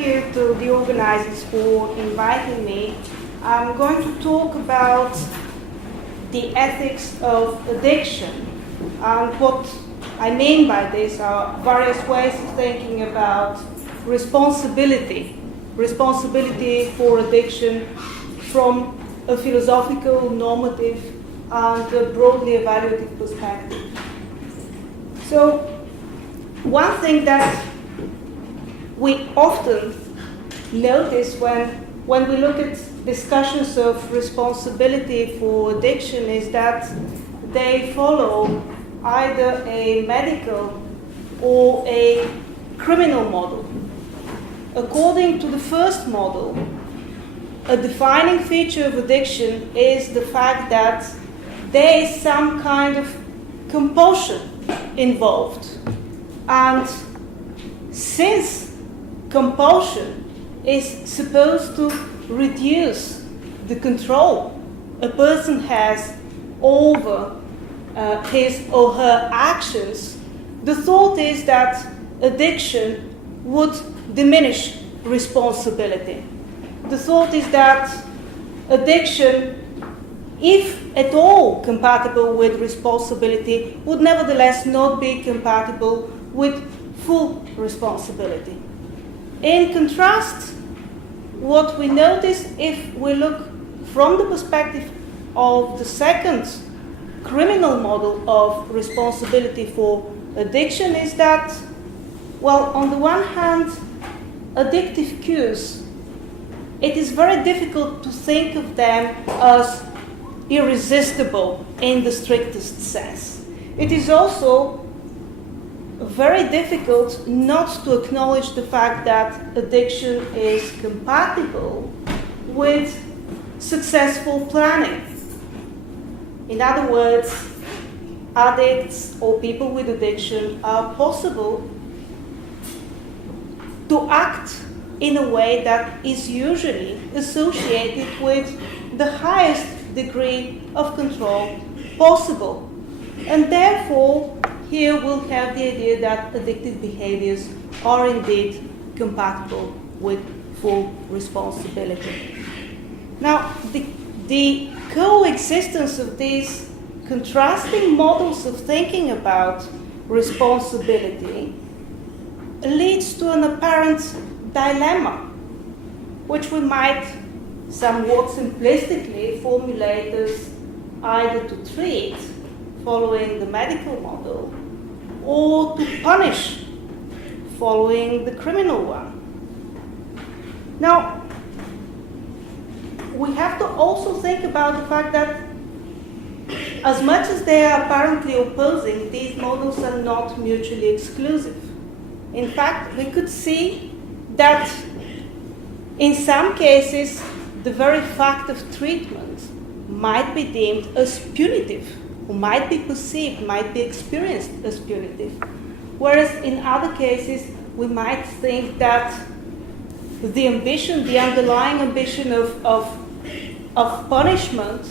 you to the organizers for inviting me. I'm going to talk about the ethics of addiction. And what I mean by this are various ways of thinking about responsibility for addiction from a philosophical, normative, and a broadly evaluative perspective. So, one thing that we often notice when we look at discussions of responsibility for addiction is that they follow either a medical or a criminal model. According to the first model, a defining feature of addiction is the fact that there is some kind of compulsion involved. And since compulsion is supposed to reduce the control a person has over his or her actions, the thought is that addiction would diminish responsibility. The thought is that addiction, if at all compatible with responsibility, would nevertheless not be compatible with full responsibility. In contrast, what we notice if we look from the perspective of the second criminal model of responsibility for addiction is that, well, on the one hand, addictive cues, it is very difficult to think of them as irresistible in the strictest sense. It is also very difficult not to acknowledge the fact that addiction is compatible with successful planning. In other words, addicts or people with addiction are possible to act in a way that is usually associated with the highest degree of control possible. And therefore, here we'll have the idea that addictive behaviors are indeed compatible with full responsibility. Now, the coexistence of these contrasting models of thinking about responsibility leads to an apparent dilemma, which we might somewhat simplistically formulate as either to treat, following the medical model, or to punish, following the criminal one. Now, we have to also think about the fact that as much as they are apparently opposing, these models are not mutually exclusive. In fact, we could see that in some cases, the very fact of treatment might be deemed as punitive, or might be perceived, might be experienced as punitive. Whereas in other cases, we might think that the ambition, the underlying ambition of punishment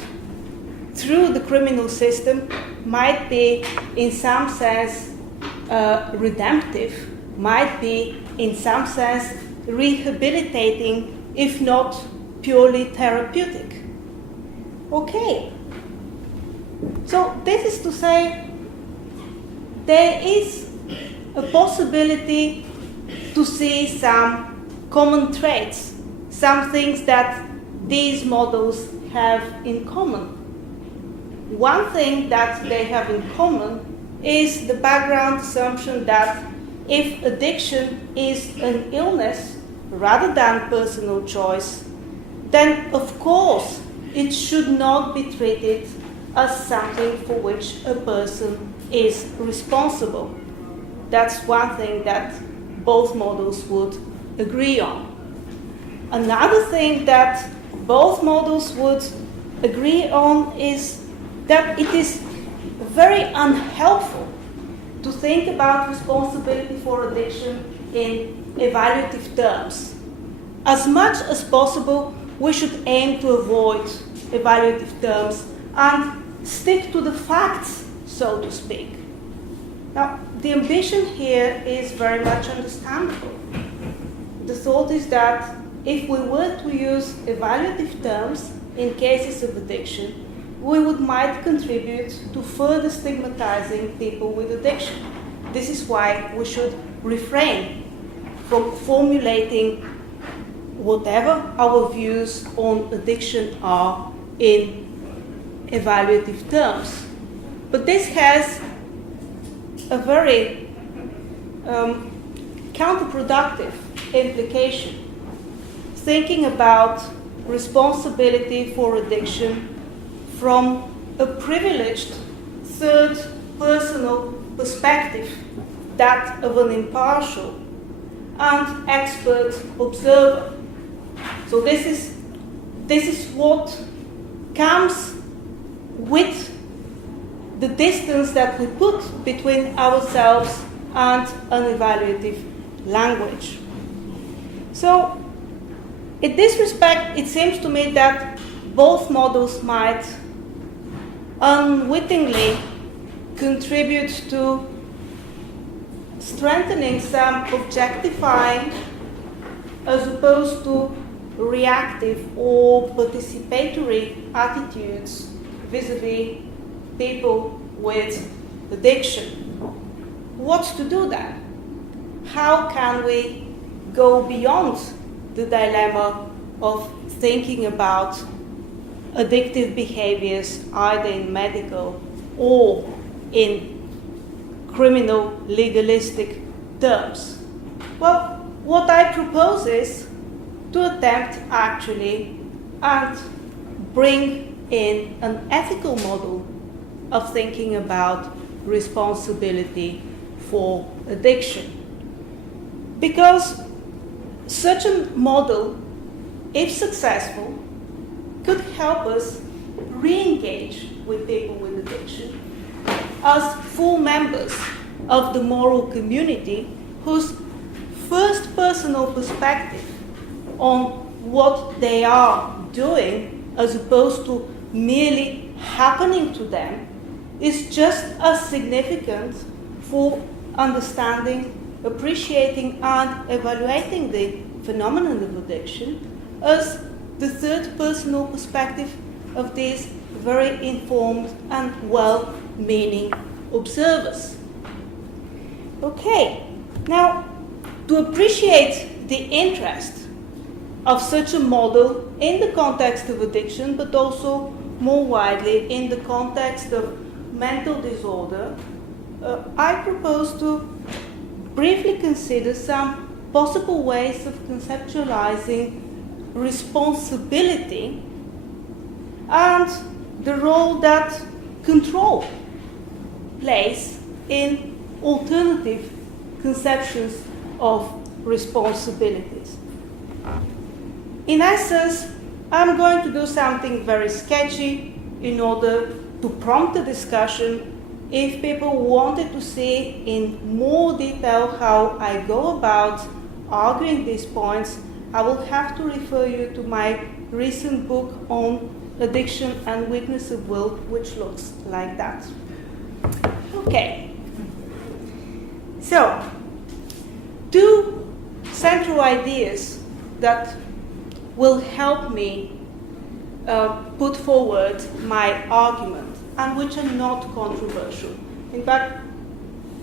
through the criminal system might be, in some sense, redemptive, might be, in some sense, rehabilitating, if not purely therapeutic. Okay. So this is to say there is a possibility to see some common traits, some things that these models have in common. One thing that they have in common is the background assumption that if addiction is an illness rather than personal choice, then of course it should not be treated as something for which a person is responsible. That's one thing that both models would agree on. Another thing that both models would agree on is that it is very unhelpful to think about responsibility for addiction in evaluative terms. As much as possible, we should aim to avoid evaluative terms and stick to the facts, so to speak. Now, the ambition here is very much understandable. the thought is that if we were to use evaluative terms in cases of addiction, we might contribute to further stigmatizing people with addiction. This is why we should refrain from formulating whatever our views on addiction are in evaluative terms. But this has a very counterproductive implication. Thinking about responsibility for addiction from a privileged third personal perspective, that of an impartial and expert observer. So this is what comes with the distance that we put between ourselves and an evaluative language. So in this respect, it seems to me that both models might unwittingly contribute to strengthening some objectifying as opposed to reactive or participatory attitudes vis-a-vis people with addiction. What's to do then? How can we go beyond the dilemma of thinking about addictive behaviors either in medical or in criminal legalistic terms? Well, what I propose is to attempt actually and bring in an ethical model of thinking about responsibility for addiction. Because such a model, if successful, could help us re-engage with people with addiction as full members of the moral community whose first personal perspective on what they are doing as opposed to merely happening to them is just as significant for understanding, appreciating, and evaluating the phenomenon of addiction as the third personal perspective of these very informed and well-meaning observers. Okay, now to appreciate the interest of such a model in the context of addiction, but also more widely in the context of mental disorder, I propose to briefly consider some possible ways of conceptualizing responsibility and the role that control plays in alternative conceptions of responsibilities. In essence, I'm going to do something very sketchy in order to prompt a discussion. If people wanted to see in more detail how I go about arguing these points, I will have to refer you to my recent book on addiction and weakness of will, which looks like that. Okay. So, two central ideas that will help me put forward my argument, and which are not controversial. In fact,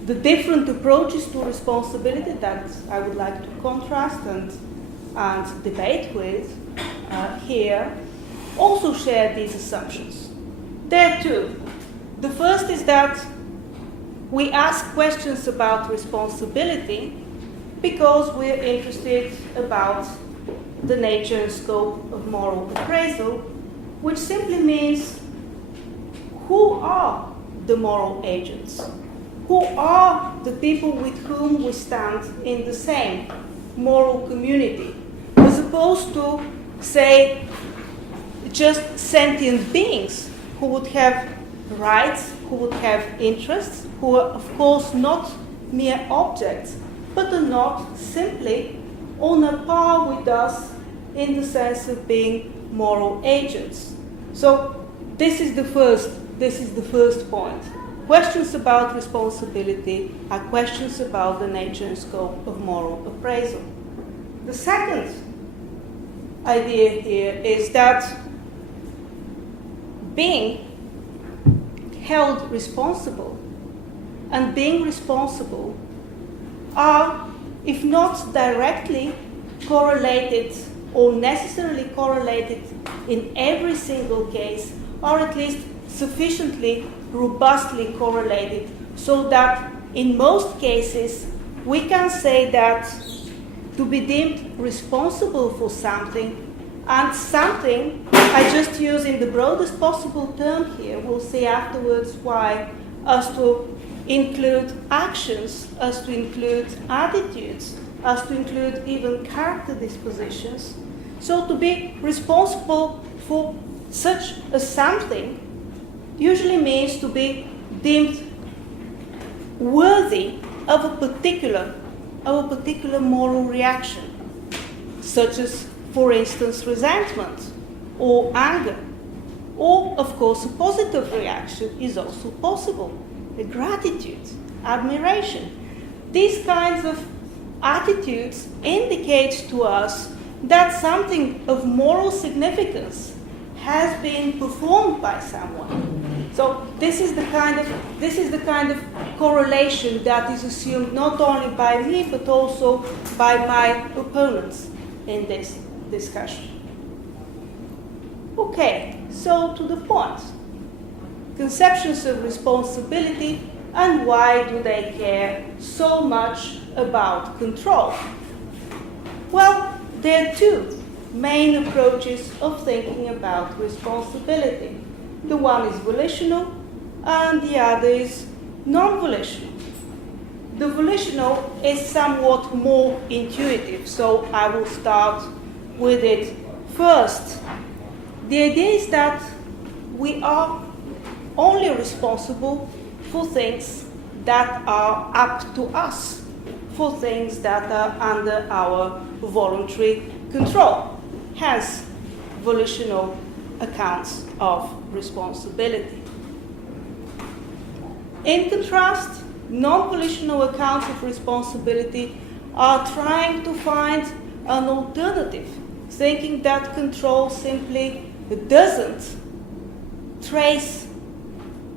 the different approaches to responsibility that I would like to contrast and debate with here also share these assumptions. There too. The first is that we ask questions about responsibility because we're interested about the nature and scope of moral appraisal, which simply means who are the moral agents? Who are the people with whom we stand in the same moral community? As opposed to, say, just sentient beings who would have rights, who would have interests, who are, of course, not mere objects, but are not simply on a par with us in the sense of being moral agents. So this is the first point. Questions about responsibility are questions about the nature and scope of moral appraisal. The second idea here is that being held responsible and being responsible are, if not directly correlated or necessarily correlated in every single case, or at least sufficiently robustly correlated so that in most cases we can say that to be deemed responsible for something, and something I just use in the broadest possible term here, we'll see afterwards why, as to include actions, as to include attitudes, as to include even character dispositions. So to be responsible for such a something usually means to be deemed worthy of a particular moral reaction, such as, for instance, resentment or anger. Or, of course, a positive reaction is also possible, gratitude, admiration. These kinds of attitudes indicate to us that something of moral significance has been performed by someone. So this is the kind of correlation that is assumed not only by me but also by my opponents in this discussion. Okay, so to the point. Conceptions of responsibility and why do they care so much about control? Well, there are two main approaches of thinking about responsibility. The one is volitional and the other is non-volitional. The volitional is somewhat more intuitive, so I will start with it first. The idea is that we are only responsible for things that are up to us, for things that are under our voluntary control, hence volitional accounts of responsibility. In contrast, non-volitional accounts of responsibility are trying to find an alternative, thinking that control simply doesn't trace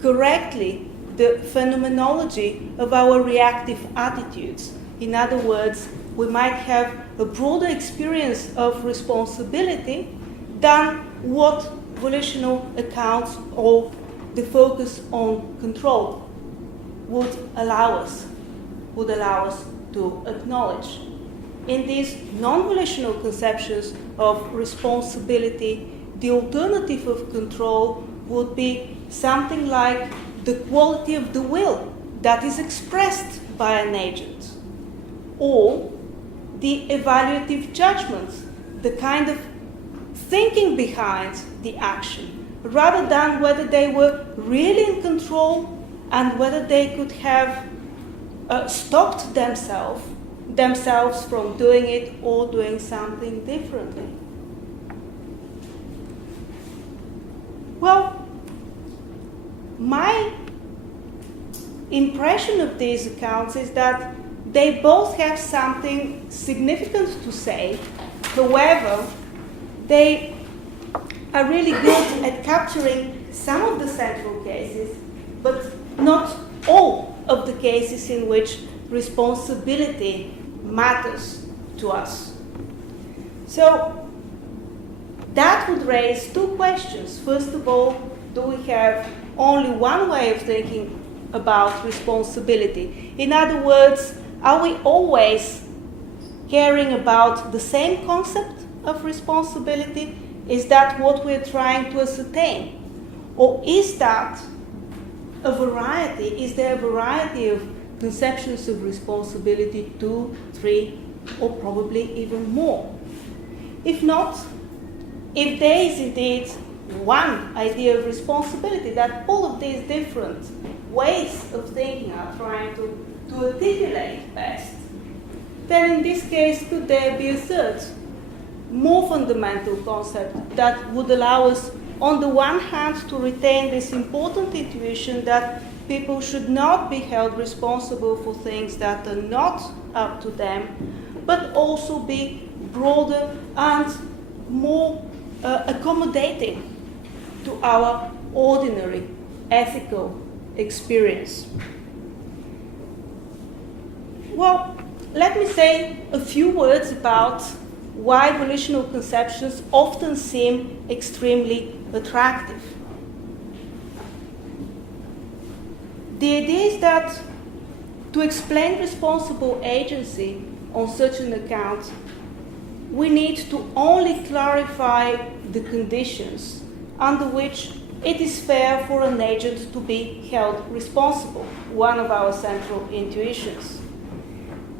correctly the phenomenology of our reactive attitudes. In other words, we might have a broader experience of responsibility than what volitional accounts or the focus on control would allow us to acknowledge. In these non-volitional conceptions of responsibility, the alternative of control would be something like the quality of the will that is expressed by an agent, or the evaluative judgment, the kind of thinking behind the action, rather than whether they were really in control and whether they could have stopped themselves from doing it or doing something differently. Well, my impression of these accounts is that they both have something significant to say. However, they are really good at capturing some of the central cases, but not all of the cases in which responsibility matters to us. So that would raise two questions. First of all, do we have only one way of thinking about responsibility? In other words, are we always caring about the same concept of responsibility? Is that what we're trying to ascertain? Or is that a variety? Is there a variety of conceptions of responsibility, 2, 3, or probably even more? If not, if there is indeed one idea of responsibility that all of these different ways of thinking are trying to articulate best, then in this case could there be a third, more fundamental concept that would allow us on the one hand to retain this important intuition that people should not be held responsible for things that are not up to them, but also be broader and more accommodating to our ordinary ethical experience. Well, let me say a few words about why volitional conceptions often seem extremely attractive. The idea is that to explain responsible agency on such an account, we need to only clarify the conditions under which it is fair for an agent to be held responsible, one of our central intuitions.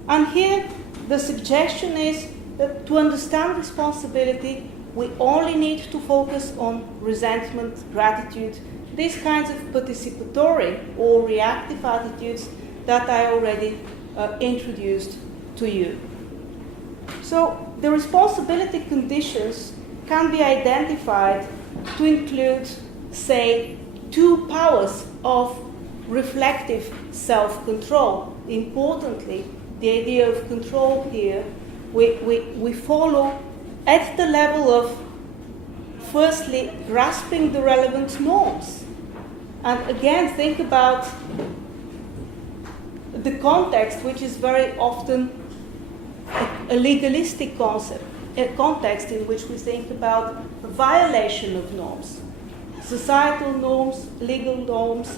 And here, the suggestion is that to understand responsibility, we only need to focus on resentment, gratitude, these kinds of participatory or reactive attitudes that I already introduced to you. So the responsibility conditions can be identified to include, say, two powers of reflective self-control. Importantly, the idea of control here, we follow at the level of, firstly, grasping the relevant norms. And again, think about the context, which is very often a legalistic concept, a context in which we think about a violation of norms, societal norms, legal norms,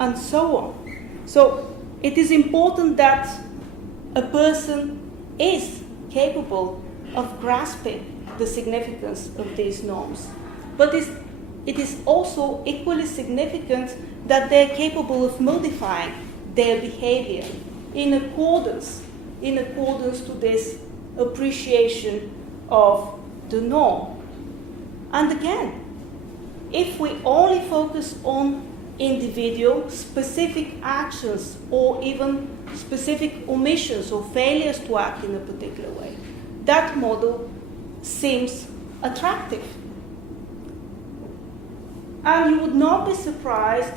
and so on. So it is important that a person is capable of grasping the significance of these norms. But it is also equally significant that they are capable of modifying their behavior in accordance to this appreciation of the norm. And again, if we only focus on individual specific actions or even specific omissions or failures to act in a particular way, that model seems attractive. And you would not be surprised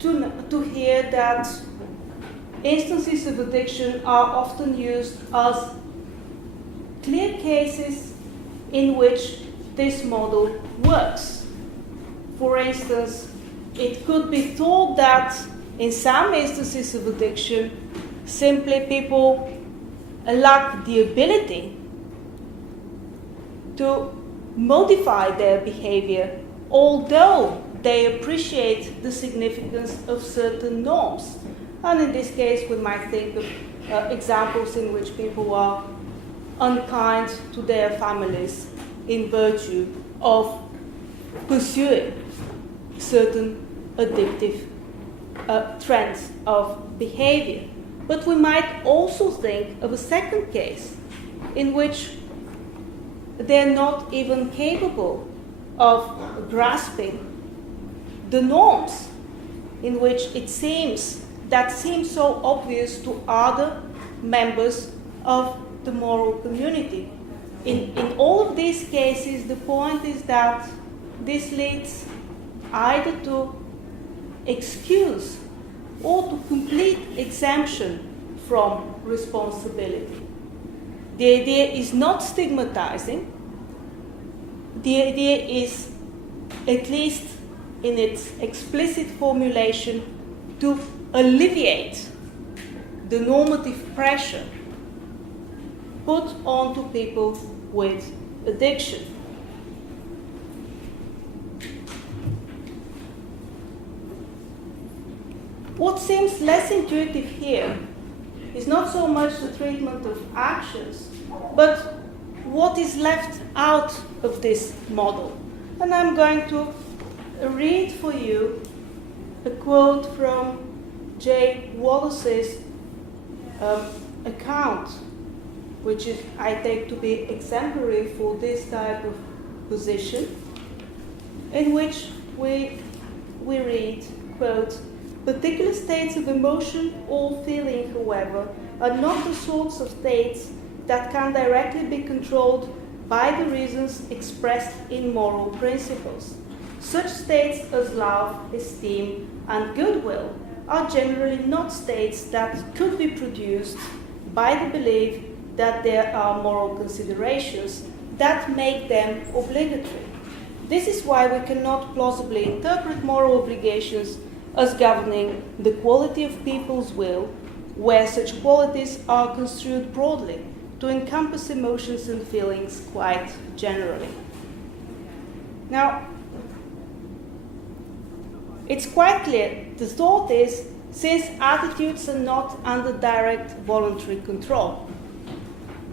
to hear that instances of addiction are often used as clear cases in which this model works. For instance, it could be thought that in some instances of addiction, simply people lack the ability to modify their behavior, although they appreciate the significance of certain norms. And in this case, we might think of examples in which people are unkind to their families in virtue of pursuing certain addictive trends of behavior. But we might also think of a second case in which they're not even capable of grasping the norms, in which it seems so obvious to other members of the moral community. In all of these cases, the point is that this leads either to excuse or to complete exemption from responsibility. The idea is not stigmatizing. The idea is, at least in its explicit formulation, to alleviate the normative pressure put onto people with addiction. What seems less intuitive here is not so much the treatment of actions, but what is left out of this model. And I'm going to read for you a quote from J. Wallace's account, which is, I take to be exemplary for this type of position, in which we read, quote, "Particular states of emotion or feeling, however, are not the sorts of states that can directly be controlled by the reasons expressed in moral principles. Such states as love, esteem, and goodwill are generally not states that could be produced by the belief that there are moral considerations that make them obligatory. This is why we cannot plausibly interpret moral obligations as governing the quality of people's will, where such qualities are construed broadly to encompass emotions and feelings quite generally. Now, it's quite clear, the thought is, since attitudes are not under direct voluntary control,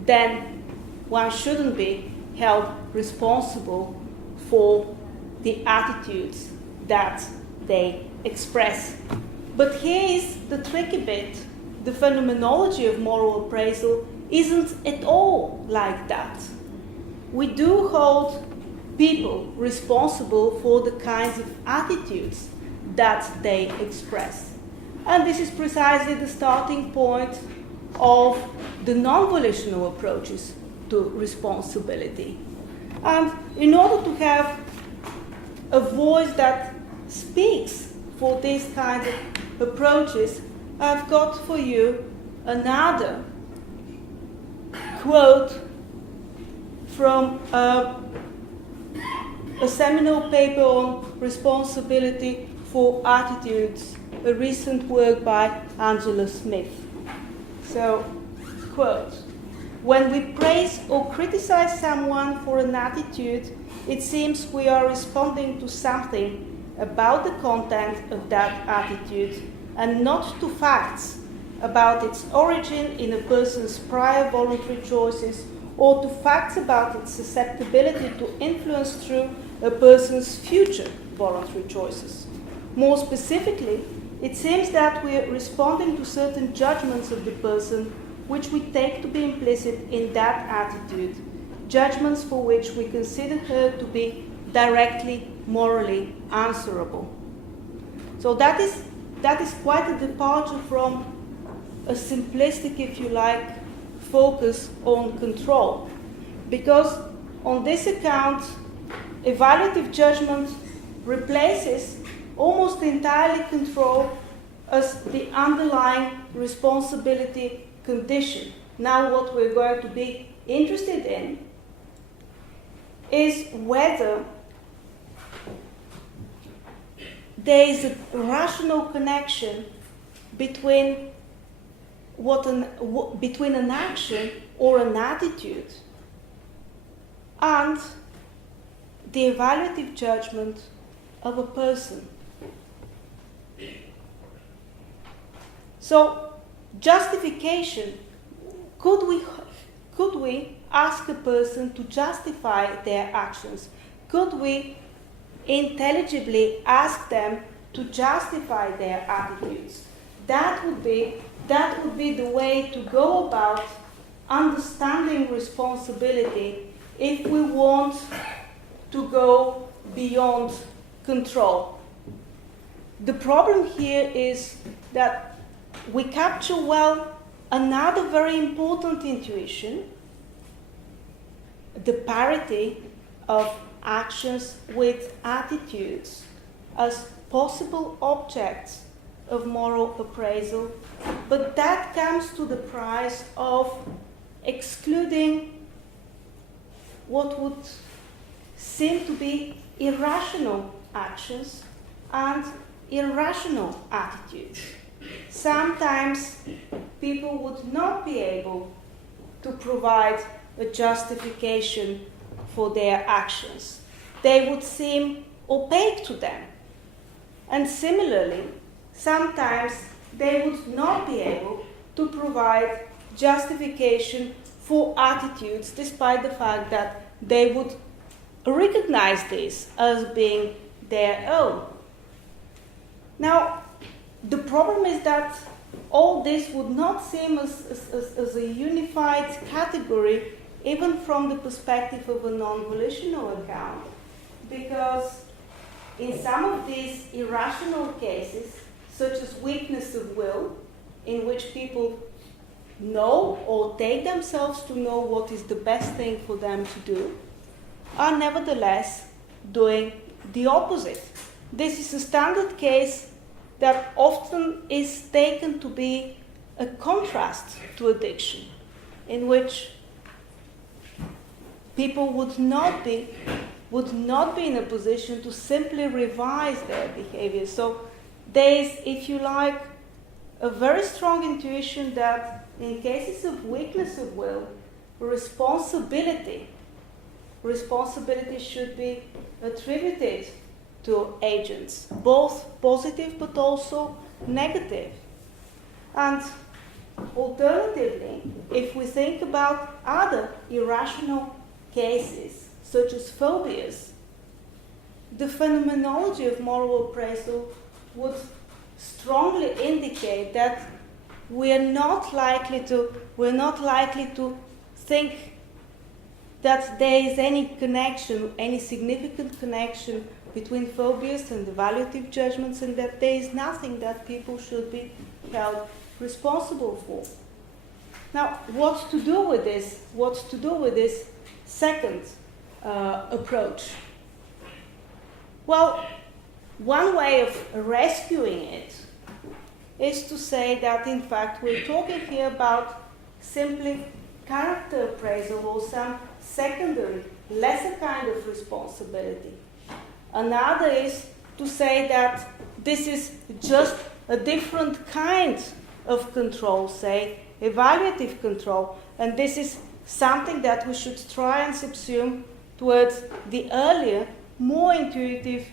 then one shouldn't be held responsible for the attitudes that they express. But here is the tricky bit. The phenomenology of moral appraisal isn't at all like that. We do hold people responsible for the kinds of attitudes that they express. And this is precisely the starting point of the non-volitional approaches to responsibility. And in order to have a voice that speaks for these kinds of approaches, I've got for you another quote from a seminal paper on responsibility for attitudes, a recent work by Angela Smith. So, quote, "When we praise or criticize someone for an attitude, it seems we are responding to something about the content of that attitude and not to facts about its origin in a person's prior voluntary choices or to facts about its susceptibility to influence through a person's future voluntary choices. More specifically, it seems that we are responding to certain judgments of the person which we take to be implicit in that attitude, judgments for which we consider her to be directly morally answerable." So that is quite a departure from a simplistic, if you like, focus on control. Because on this account, evaluative judgment replaces almost entirely control as the underlying responsibility condition. Now what we're going to be interested in is whether there is a rational connection between between an action or an attitude and the evaluative judgment of a person. So, justification, could we ask a person to justify their actions? Could we intelligibly ask them to justify their attitudes? That would be the way to go about understanding responsibility if we want to go beyond control. The problem here is that we capture well another very important intuition, the parity of actions with attitudes as possible objects of moral appraisal, but that comes to the price of excluding what would seem to be irrational actions and irrational attitudes. Sometimes people would not be able to provide a justification for their actions. They would seem opaque to them. And similarly, sometimes they would not be able to provide justification for attitudes despite the fact that they would recognize this as being their own. Now, the problem is that all this would not seem as a unified category, even from the perspective of a non-volitional account, because in some of these irrational cases, such as weakness of will, in which people know or take themselves to know what is the best thing for them to do, are nevertheless doing the opposite. This is a standard case that often is taken to be a contrast to addiction. in which people would not be in a position to simply revise their behavior. So there is, if you like, a very strong intuition that in cases of weakness of will, responsibility should be attributed to agents, both positive but also negative. And alternatively, if we think about other irrational cases, such as phobias, the phenomenology of moral appraisal would strongly indicate that we're not likely to think that there is any significant connection between phobias and evaluative judgments, and that there is nothing that people should be held responsible for. Now, what to do with this second approach? Well, one way of rescuing it is to say that, in fact, we're talking here about simply character appraisal or some secondary, lesser kind of responsibility. Another is to say that this is just a different kind of control, say evaluative control, and this is something that we should try and subsume towards the earlier, more intuitive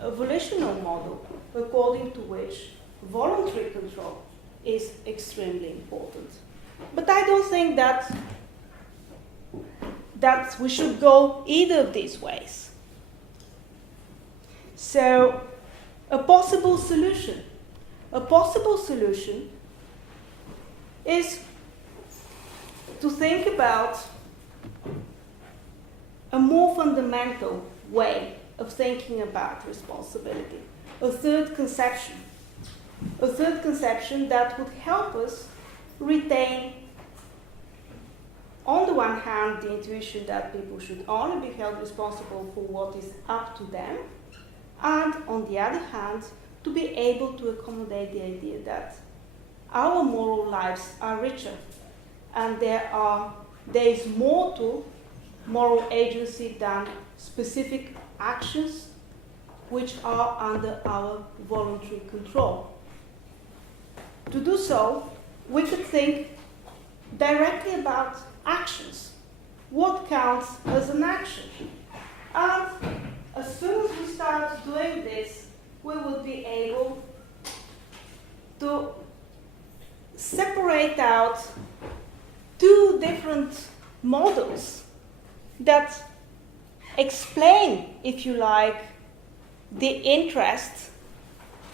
volitional model, according to which voluntary control is extremely important. But I don't think that we should go either of these ways. So, a possible solution is to think about a more fundamental way of thinking about responsibility, a third conception that would help us retain, on the one hand, the intuition that people should only be held responsible for what is up to them, and on the other hand, to be able to accommodate the idea that our moral lives are richer, and there is more to moral agency than specific actions which are under our voluntary control. To do so, we could think directly about actions. What counts as an action? And as soon as we start doing this, we would be able to separate out two different models that explain, if you like, the interest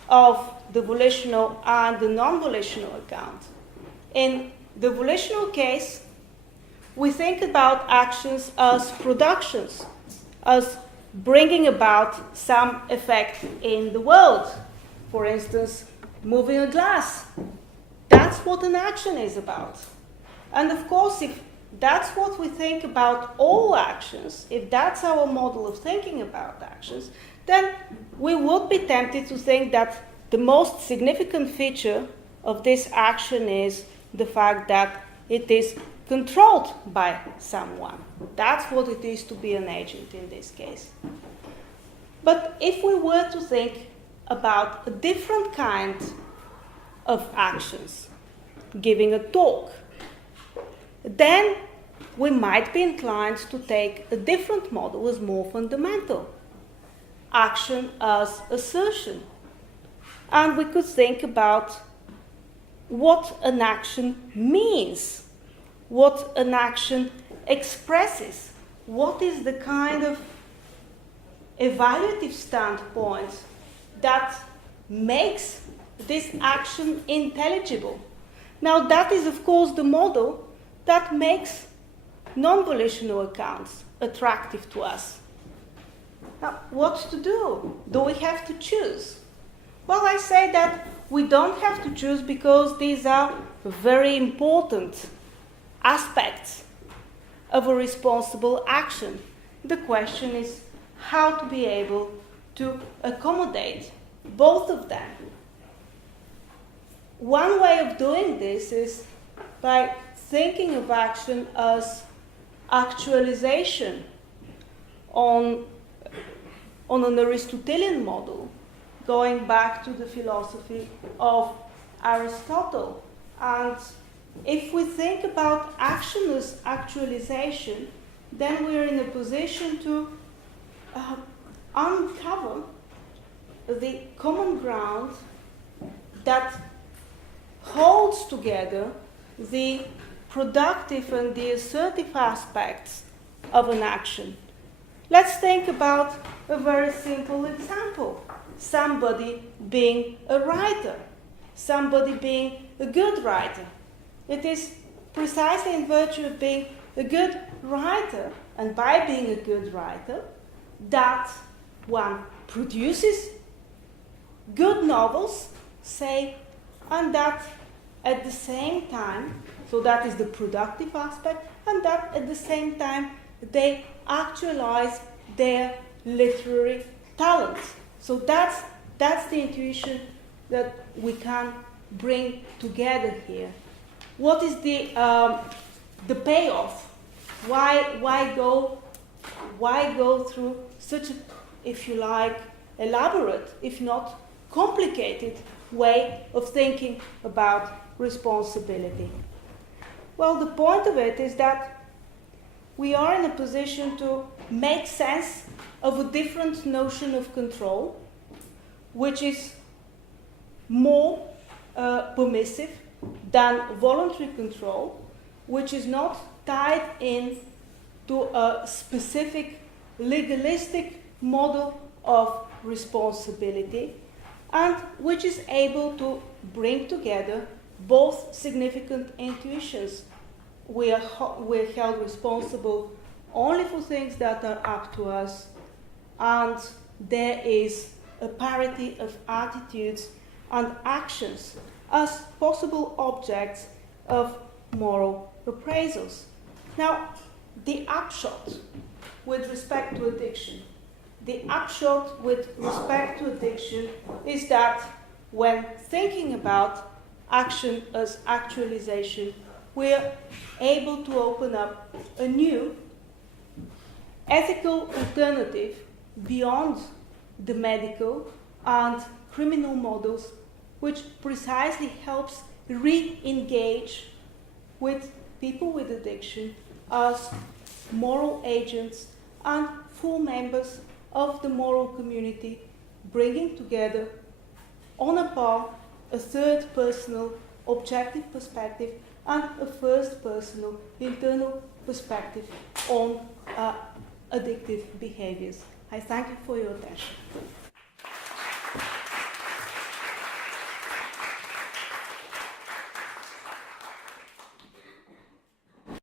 of the volitional and the non-volitional account. In the volitional case, we think about actions as productions, as bringing about some effect in the world. For instance, moving a glass. That's what an action is about. And of course, if that's what we think about all actions, if that's our model of thinking about actions, then we would be tempted to think that the most significant feature of this action is the fact that it is controlled by someone. That's what it is to be an agent in this case. But if we were to think about a different kind of actions, giving a talk, then we might be inclined to take a different model as more fundamental. Action as assertion. And we could think about what an action means, what an action expresses, what is the kind of evaluative standpoint that makes this action intelligible. Now, that is, of course, the model that makes non-volitional accounts attractive to us. Now, what to do? Do we have to choose? Well, I say that we don't have to choose because these are very important aspects of a responsible action. The question is how to be able to accommodate both of them. One way of doing this is by thinking of action as actualization on an Aristotelian model, going back to the philosophy of Aristotle. And if we think about action as actualization, then we're in a position to uncover the common ground that holds together the productive and the assertive aspects of an action. Let's think about a very simple example. Somebody being a writer, somebody being a good writer. It is precisely in virtue of being a good writer, and by being a good writer, that one produces good novels, say, and that at the same time, so that is the productive aspect, and that at the same time they actualize their literary talents. So that's the intuition that we can bring together here. What is the payoff? Why go through such a, if you like, elaborate, if not complicated way of thinking about responsibility? Well, the point of it is that we are in a position to make sense of a different notion of control, which is more permissive than voluntary control, which is not tied in to a specific legalistic model of responsibility, and which is able to bring together both significant intuitions. We're held responsible only for things that are up to us, and there is a parity of attitudes and actions as possible objects of moral appraisals. Now, the upshot with respect to addiction. The upshot with respect to addiction is that when thinking about action as actualization, we're able to open up a new ethical alternative beyond the medical and criminal models, which precisely helps re-engage with people with addiction as moral agents and full members of the moral community, bringing together on a par a third personal objective perspective and a first personal internal perspective on addictive behaviors. I thank you for your attention.